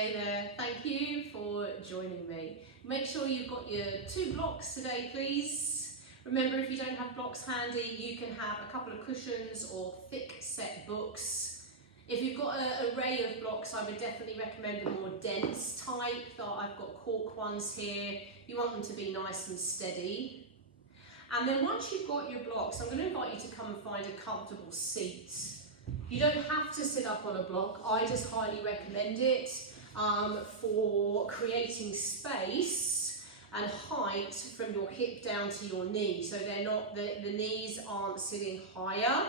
Hey there, thank you for joining me. Make sure you've got your 2 blocks today, please. Remember, if you don't have blocks handy, you can have a couple of cushions or thick set books. If you've got an array of blocks, I would definitely recommend the more dense type. I've got cork ones here. You want them to be nice and steady. And then once you've got your blocks, I'm going to invite you to come and find a comfortable seat. You don't have to sit up on a block. I just highly recommend it for creating space and height from your hip down to your knee. So they're not, the knees aren't sitting higher.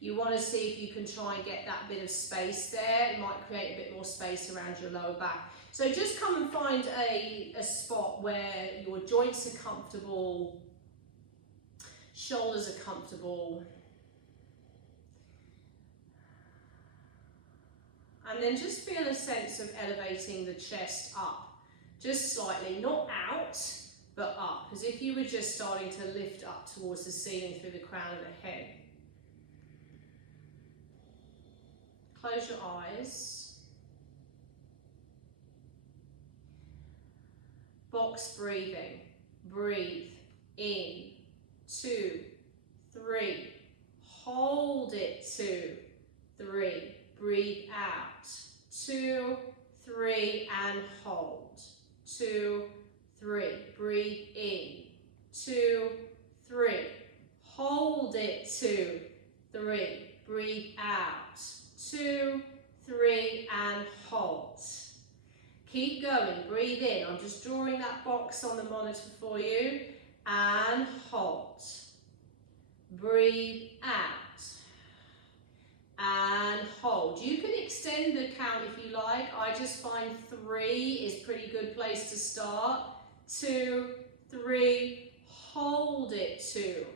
You want to see if you can try and get that bit of space there. It might create a bit more space around your lower back. So just come and find a spot where your joints are comfortable, shoulders are comfortable. And then just feel a sense of elevating the chest up, just slightly, not out, but up, as if you were just starting to lift up towards the ceiling through the crown of the head. Close your eyes. Box breathing. Breathe in, 2, 3. Hold it, 2, 3. Breathe out, 2, 3, and hold, 2, 3. Breathe in, 2, 3. Hold it, 2, 3. Breathe out, 2, 3, and hold. Keep going, breathe in. I'm just drawing that box on the monitor for you, and hold. Breathe out. And hold. You can extend the count if you like. I just find 3 is a pretty good place to start. 2, 3, hold it, 2,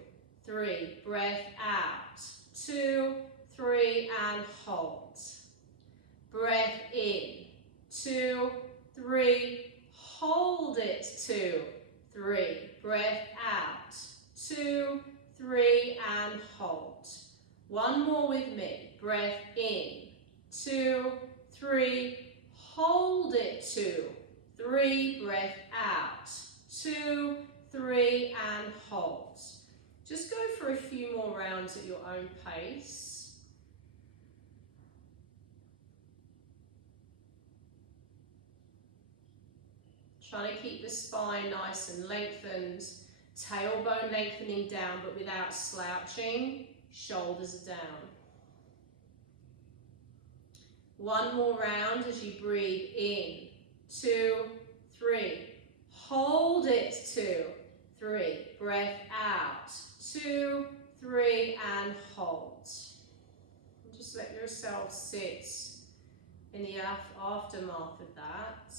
3, breath out, 2, 3, and hold. Breath in, 2, 3, hold it, 2, 3, breath out, 2, 3, and hold. One more with me. Breath in, 2, 3, hold it, 2, 3, breath out, 2, 3, and hold. Just go for a few more rounds at your own pace. Trying to keep the spine nice and lengthened, tailbone lengthening down but without slouching. Shoulders are down. One more round as you breathe in, 2, 3. Hold it, 2, 3. Breath out, 2, 3, and hold. And just let yourself sit in the aftermath of that.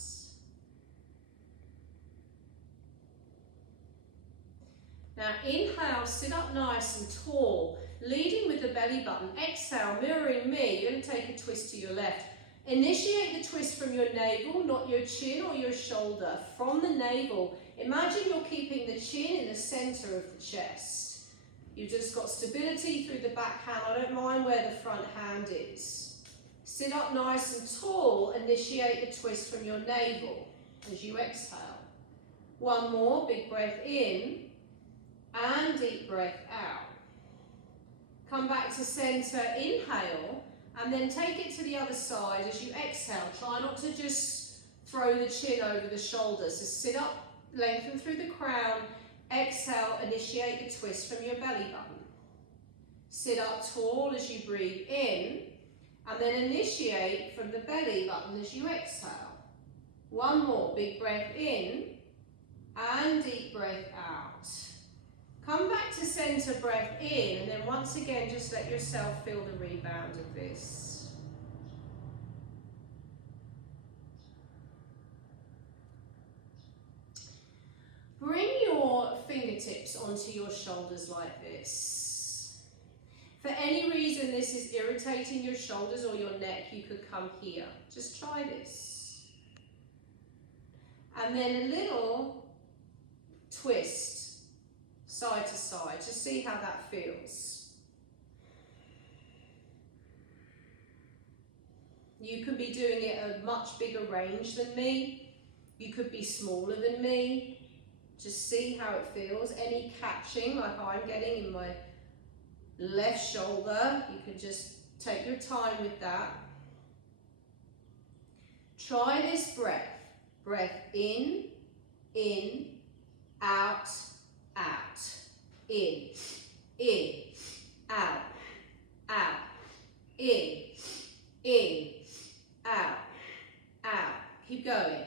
Now inhale, sit up nice and tall, leading with the belly button. Exhale, mirroring me, you're going to take a twist to your left. Initiate the twist from your navel, not your chin or your shoulder. From the navel, imagine you're keeping the chin in the center of the chest. You've just got stability through the back hand. I don't mind where the front hand is. Sit up nice and tall, initiate the twist from your navel as you exhale. One more, big breath in. And deep breath out. Come back to center, inhale, and then take it to the other side as you exhale. Try not to just throw the chin over the shoulders. So sit up, lengthen through the crown, exhale, initiate the twist from your belly button. Sit up tall as you breathe in, and then initiate from the belly button as you exhale. One more, big breath in, and deep breath out. Come back to center, breath in, and then once again, just let yourself feel the rebound of this. Bring your fingertips onto your shoulders like this. For any reason this is irritating your shoulders or your neck, you could come here. Just try this. And then a little twist. Side to side, just see how that feels. You can be doing it at a much bigger range than me. You could be smaller than me. Just see how it feels. Any catching like I'm getting in my left shoulder, you can just take your time with that. Try this breath. Breath in, out, out. In, out, out. In, out, out. Keep going.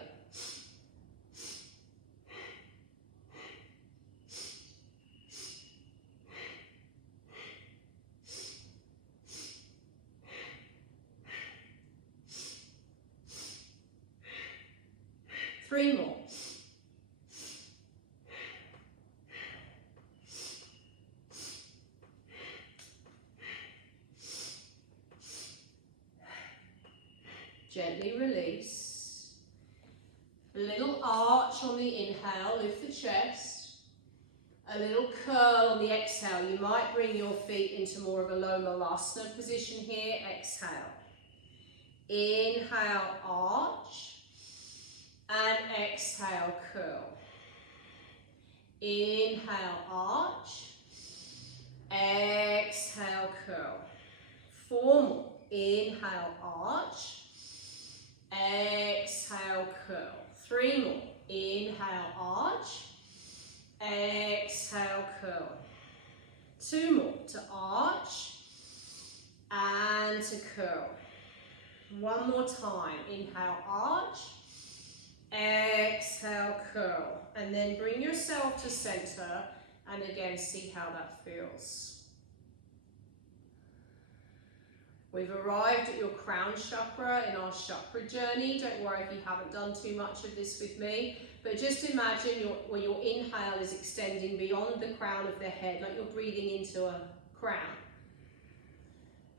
Three more. Gently release. A little arch on the inhale, lift the chest. A little curl on the exhale. You might bring your feet into more of a low malasana position here. Exhale. Inhale, arch. And exhale, curl. Inhale, arch. Exhale, curl. Four more. Inhale, arch. Exhale, curl. Three more. Inhale, arch. Exhale, curl. Two more to arch and to curl. One more time. Inhale, arch. Exhale, curl. And then bring yourself to center and again see how that feels. We've arrived at your crown chakra in our chakra journey. Don't worry if you haven't done too much of this with me, but just imagine when your inhale is extending beyond the crown of the head, like you're breathing into a crown.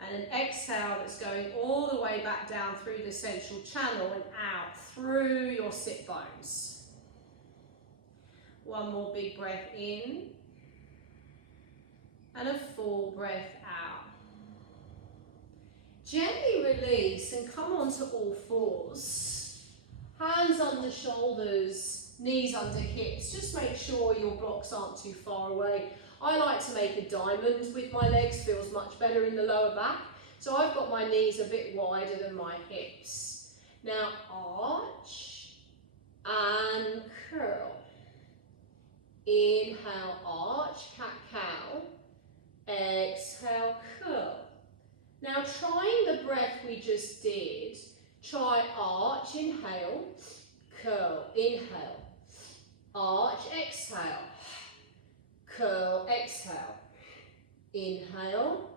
And an exhale that's going all the way back down through the central channel and out through your sit bones. One more big breath in and a full breath out. Gently release and come onto all fours. Hands under shoulders, knees under hips. Just make sure your blocks aren't too far away. I like to make a diamond with my legs, feels much better in the lower back. So I've got my knees a bit wider than my hips. Now arch and curl. Inhale, arch, cat-cow. Exhale, curl. Now trying the breath we just did, try arch, inhale, curl, inhale, arch, exhale, curl, exhale, inhale,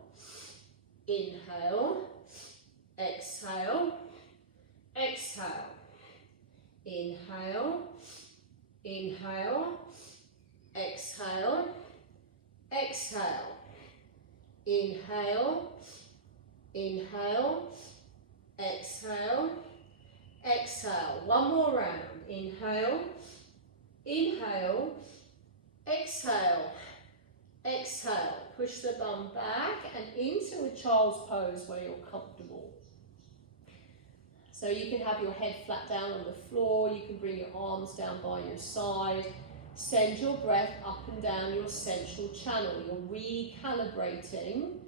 inhale, exhale, exhale, inhale, inhale, exhale, exhale, inhale, inhale, exhale, exhale. One more round. Inhale, inhale, exhale, exhale. Push the bum back and into a child's pose where you're comfortable. So you can have your head flat down on the floor, you can bring your arms down by your side. Send your breath up and down your central channel. You're recalibrating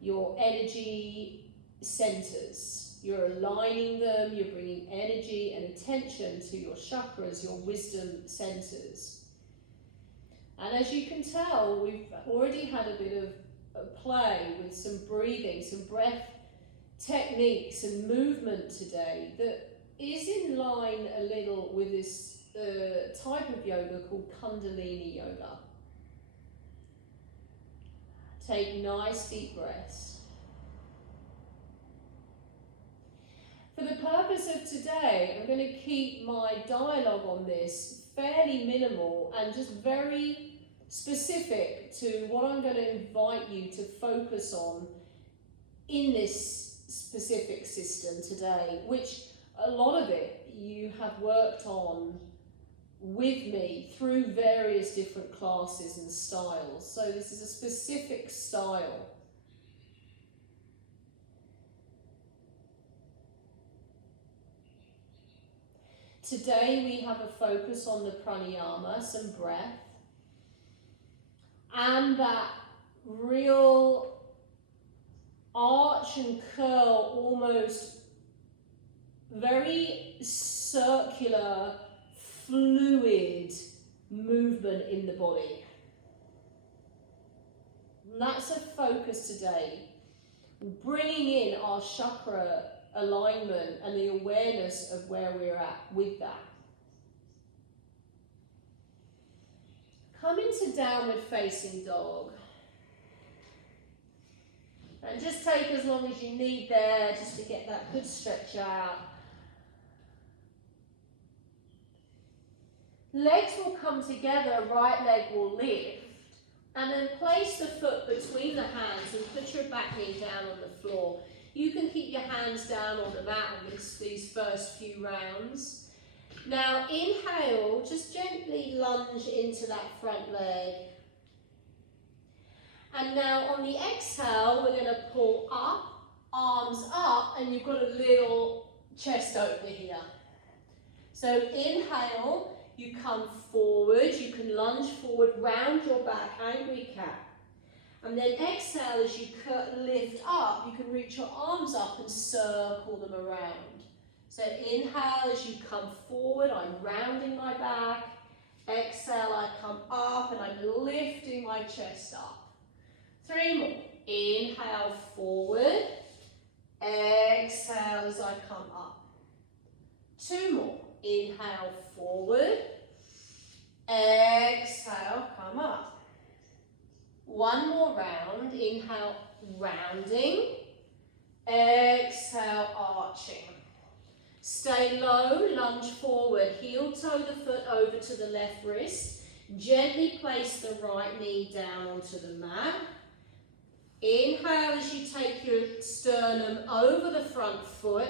your energy centers. You're aligning them, you're bringing energy and attention to your chakras, your wisdom centers. And as you can tell, we've already had a bit of play with some breathing, some breath techniques and movement today that is in line a little with this type of yoga called Kundalini yoga. Take nice deep breaths. For the purpose of today, I'm going to keep my dialogue on this fairly minimal and just very specific to what I'm going to invite you to focus on in this specific system today, which a lot of it you have worked on with me through various different classes and styles. So this is a specific style. Today we have a focus on the pranayama, some breath, and that real arch and curl, almost very circular, fluid movement in the body. And that's a focus today. Bringing in our chakra alignment and the awareness of where we're at with that. Come into downward facing dog. And just take as long as you need there just to get that good stretch out. Legs will come together, right leg will lift. And then place the foot between the hands and put your back knee down on the floor. You can keep your hands down on the mat on these first few rounds. Now inhale, just gently lunge into that front leg. And now on the exhale, we're going to pull up, arms up, and you've got a little chest opener here. So inhale, you come forward, you can lunge forward, round your back, angry cat. And then exhale, as you lift up, you can reach your arms up and circle them around. So inhale, as you come forward, I'm rounding my back. Exhale, I come up and I'm lifting my chest up. 3 more. Inhale, forward. Exhale as I come up. 2 more. Inhale, forward. Exhale, come up. 1 more round. Inhale, rounding. Exhale, arching. Stay low, lunge forward. Heel toe the foot over to the left wrist. Gently place the right knee down onto the mat. Inhale as you take your sternum over the front foot.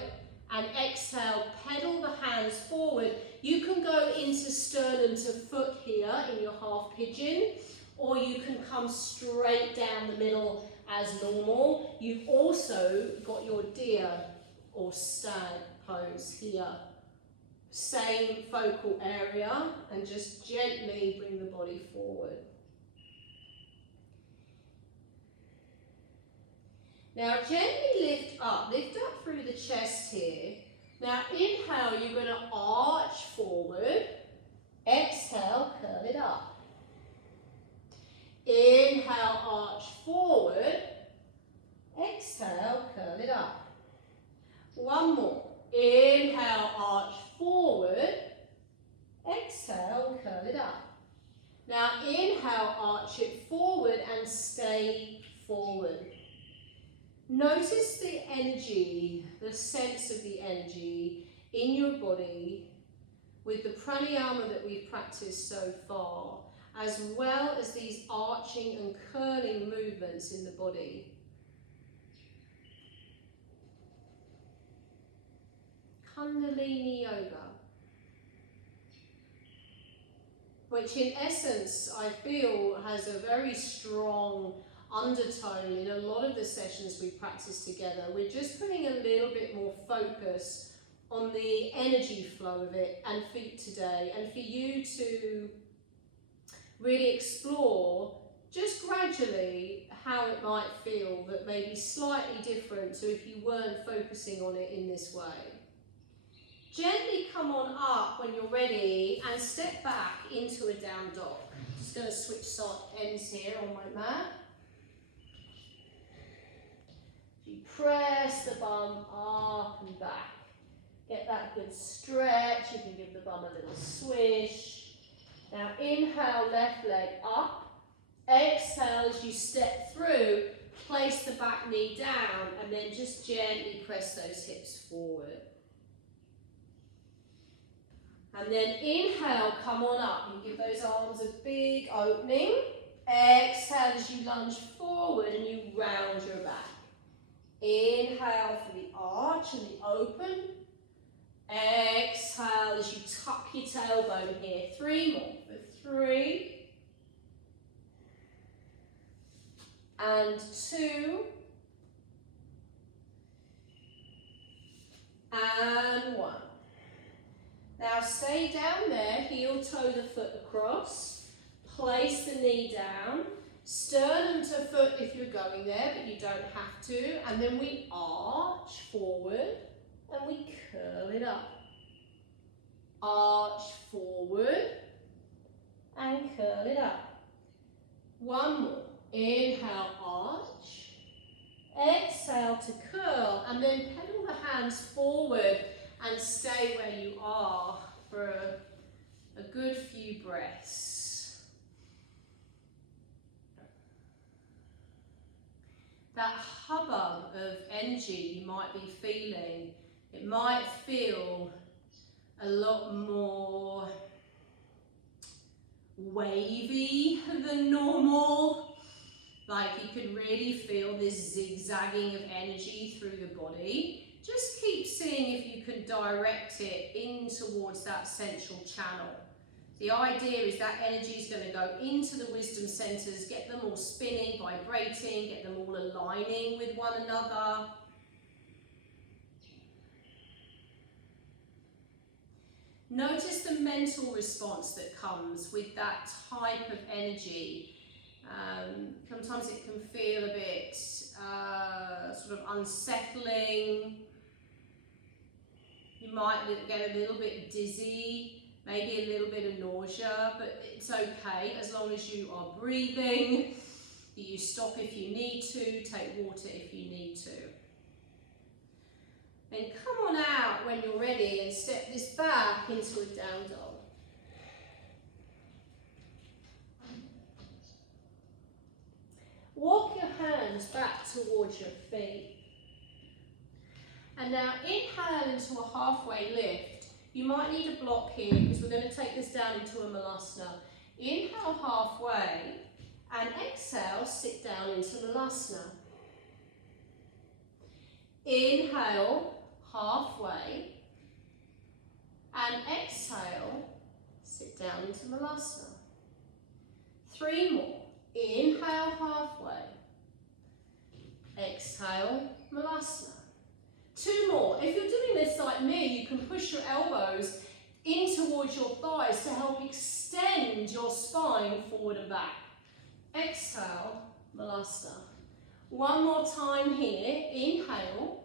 And exhale, pedal the hands forward. You can go into sternum to foot here in your half pigeon, or you can come straight down the middle as normal. You've also got your deer or stag pose here. Same focal area, and just gently bring the body forward. Now gently lift up through the chest here. Now inhale, you're going to arch forward. Exhale, curl it up. Inhale, arch forward. Exhale, curl it up. 1 more. Inhale, arch forward. Exhale, curl it up. Now inhale, arch it forward and stay forward. Notice the energy, the sense of the energy in your body with the pranayama that we've practiced so far, as well as these arching and curling movements in the body. Kundalini Yoga, which in essence I feel has a very strong undertone in a lot of the sessions we practice together. We're just putting a little bit more focus on the energy flow of it and for today, and for you to really explore just gradually how it might feel that may be slightly different to if you weren't focusing on it in this way. Gently come on up when you're ready and step back into a down dog. Just going to switch ends here on my mat. You press the bum up and back. Get that good stretch. You can give the bum a little swish. Now inhale, left leg up. Exhale as you step through, place the back knee down and then just gently press those hips forward. And then inhale, come on up and give those arms a big opening. Exhale as you lunge forward and you round your back. Inhale for the arch and the open. Exhale as you tuck your tailbone here. 3 more. For 3. And 2. And 1. Now stay down there, heel toe the foot across, place the knee down, sternum to foot if you're going there, but you don't have to, and then we arch forward and we curl it up. Arch forward and curl it up. One more. Inhale, arch. Exhale to curl, and then pedal the hands forward and stay where you are for a good few breaths. That hubbub of energy you might be feeling, it might feel a lot more wavy than normal. Like you can really feel this zigzagging of energy through the body. Just keep seeing if you can direct it in towards that central channel. The idea is that energy is going to go into the wisdom centers, get them all spinning, vibrating, get them all aligning with one another. Notice the mental response that comes with that type of energy. Sometimes it can feel a bit sort of unsettling. You might get a little bit dizzy, maybe a little bit of nausea, but it's okay as long as you are breathing. You stop if you need to, take water if you need to. Then come on out when you're ready and step this back into a down dog. Walk your hands back towards your feet. And now inhale into a halfway lift. You might need a block here because we're going to take this down into a Malasana. Inhale halfway and exhale, sit down into Malasana. Inhale halfway and exhale, sit down into Malasana. 3 more. Inhale halfway, exhale Malasana. 2 more. If you're doing this like me, you can push your elbows in towards your thighs to help extend your spine forward and back. Exhale Malasana. 1 more time here. Inhale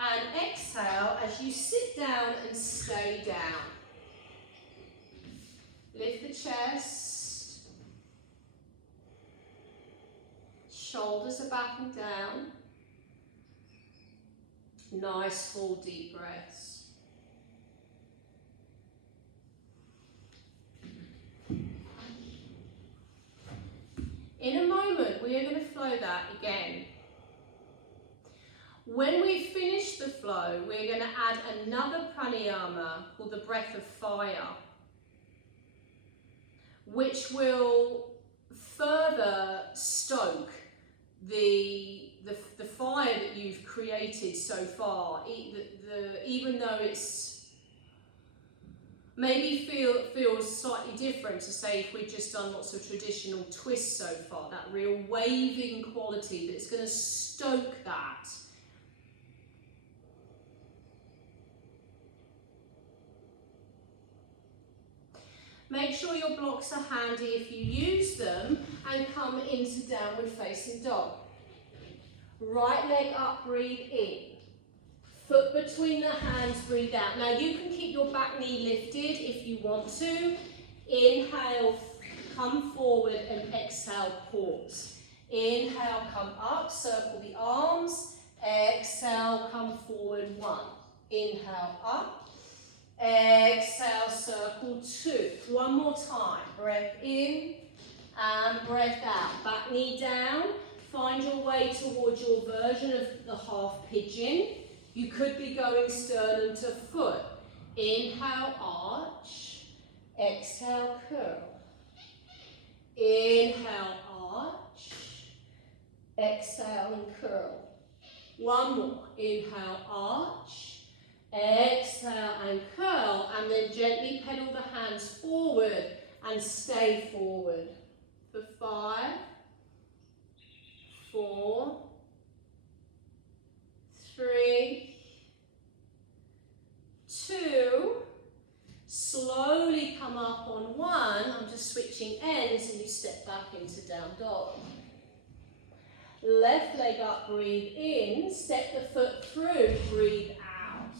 and exhale as you sit down and stay down. Lift the chest. Shoulders are back and down. Nice full deep breaths. In a moment, we are going to flow that again. When we finish the flow, we're going to add another pranayama called the breath of fire, which will further stoke the fire that you've created so far, even though it's maybe feels slightly different to say if we've just done lots of traditional twists so far, that real waving quality, but it's going to stoke that. Make sure your blocks are handy if you use them, and come into downward facing dog. Right leg up, breathe in. Foot between the hands, breathe out. Now you can keep your back knee lifted if you want to. Inhale, come forward, and exhale, pause. Inhale, come up, circle the arms. Exhale, come forward, 1. Inhale, up. Exhale, circle 2. 1 more time. Breath in and breath out. Back knee down. Find your way towards your version of the half pigeon. You could be going sternum to foot. Inhale, arch. Exhale, curl. Inhale, arch. Exhale and curl. 1 more. Inhale, arch. Exhale and curl, and then gently pedal the hands forward and stay forward for 5, 4, 3, 2, come up on one, I'm just switching ends, and you step back into down dog. Left leg up, breathe in, step the foot through, breathe out.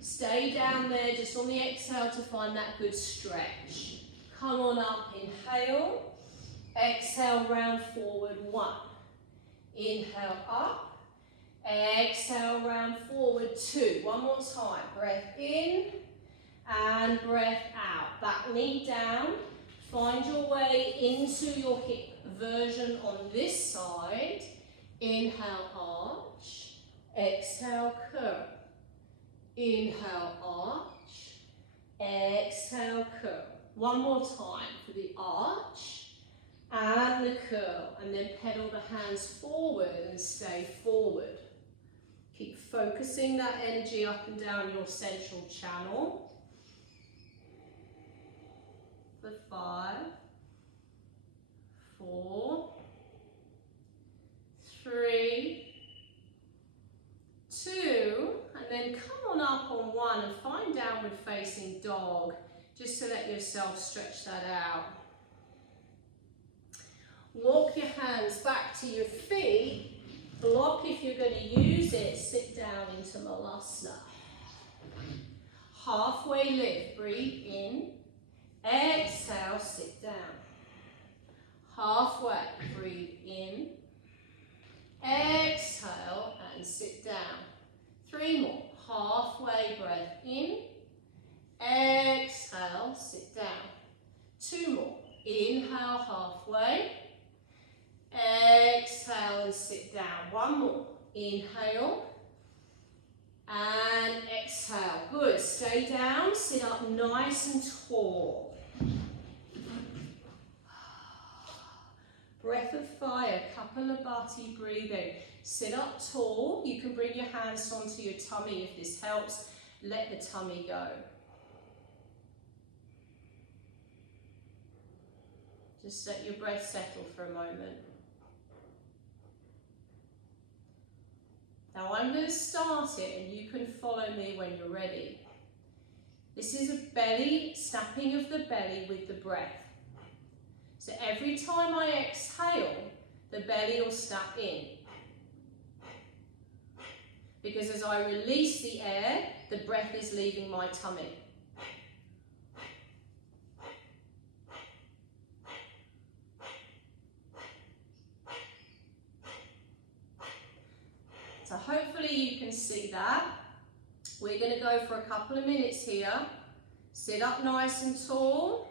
Stay down there just on the exhale to find that good stretch. Come on up, inhale. Exhale, round forward, one. Inhale up. Exhale, round forward, two. One more time. Breath in and breath out. Back knee down. Find your way into your hip version on this side. Inhale, arch. Exhale, curl. Inhale, arch. Exhale, curl. One more time for the arch and the curl. And then pedal the hands forward and stay forward. Keep focusing that energy up and down your central channel. For 5, 4, 3, 2, and then come on up on one and find downward facing dog, just to let yourself stretch that out. Walk your hands back to your feet. Block if you're going to use it. Sit down into Malasana. Halfway lift. Breathe in. Exhale, sit down. Halfway, breathe in. Exhale and sit down. 3 more. Halfway, breath in. Exhale, sit down. 2 more. Inhale, halfway. Exhale and sit down. 1 more. Inhale. And exhale. Good. Stay down. Sit up nice and tall. Breath of fire, Kapalabhati breathing. Sit up tall. You can bring your hands onto your tummy if this helps. Let the tummy go. Just let your breath settle for a moment. Now I'm going to start it and you can follow me when you're ready. This is a belly, snapping of the belly with the breath. So every time I exhale, the belly will snap in. Because as I release the air, the breath is leaving my tummy. So hopefully you can see that. We're going to go for a couple of minutes here. Sit up nice and tall.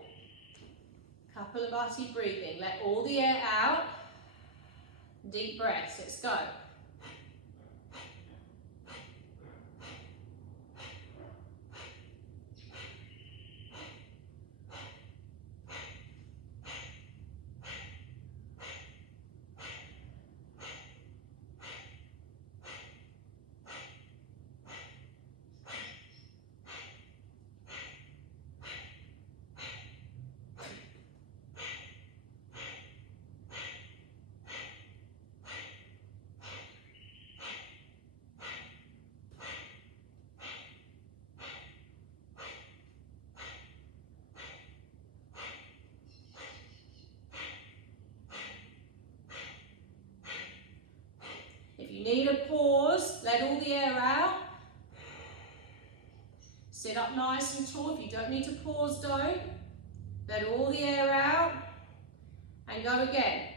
Kapalabhati breathing. Let all the air out. Deep breaths. Let's go. If you need a pause, let all the air out. Sit up nice and tall. If you don't need to pause, don't. Let all the air out. And go again.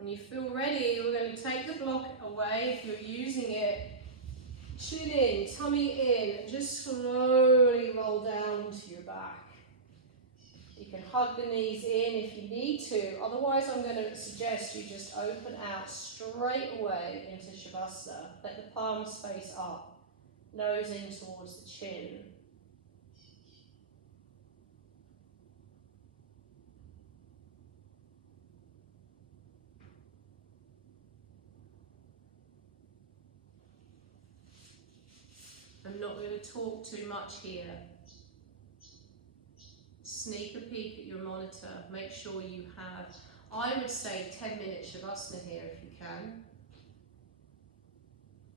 When you feel ready, we're going to take the block away if you're using it. Chin in, tummy in, and just slowly roll down to your back. You can hug the knees in if you need to. Otherwise, I'm going to suggest you just open out straight away into Shavasana. Let the palms face up, nose in towards the chin. I'm not going to talk too much here. Sneak a peek at your monitor. Make sure you have, I would say 10 minutes Shavasana here if you can.